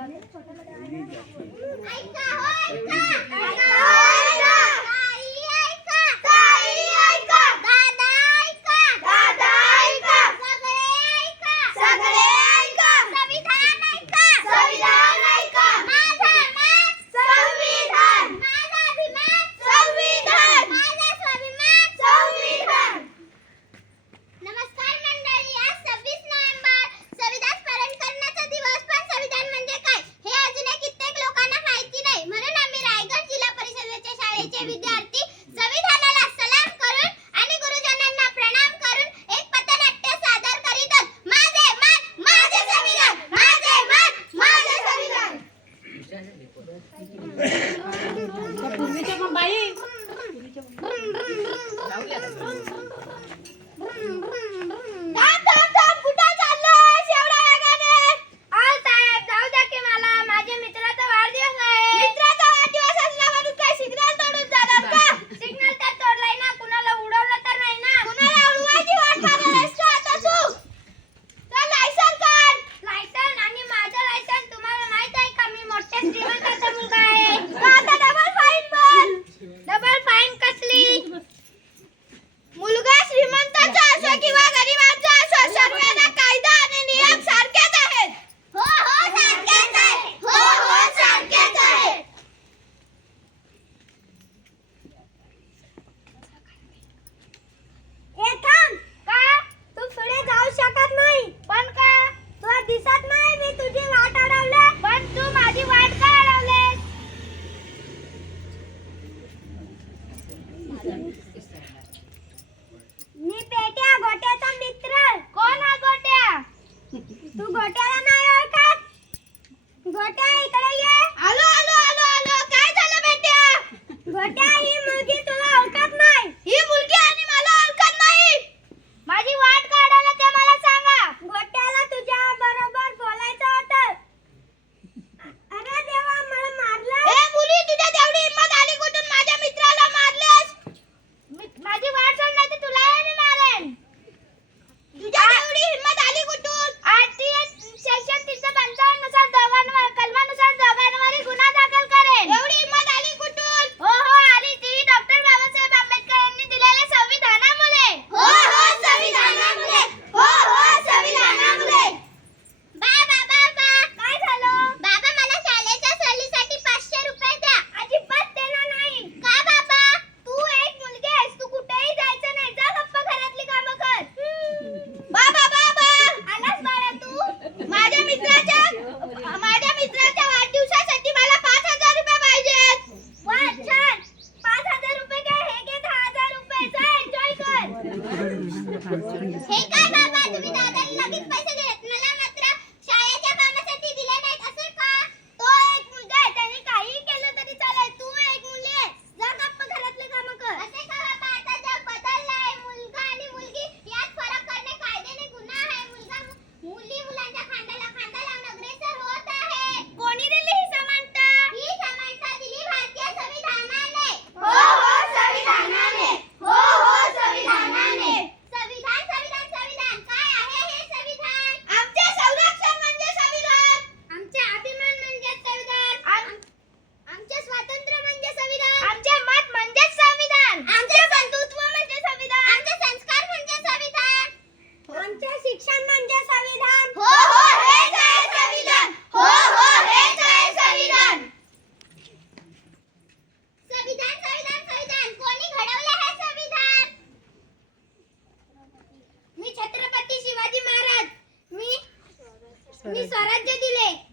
Aika, aika. शाळेचे विद्यार्थी संविधानाला सलाम करून आणि गुरुजनांना प्रणाम करून एक पथनाट्य सादर करीतच माझे मान माझे संविधान माझे मान माझे संविधान पूर्वीच्या मुंबई घोट्याला नाही ओळखत. घोट्या इकडे ये. आलो आलो आलो आलो. काय झालं बेट्या? घोट्या ही हे काय बाबा? तुम्ही दादाला लगेच पैसे मी स्वराज्य दिले.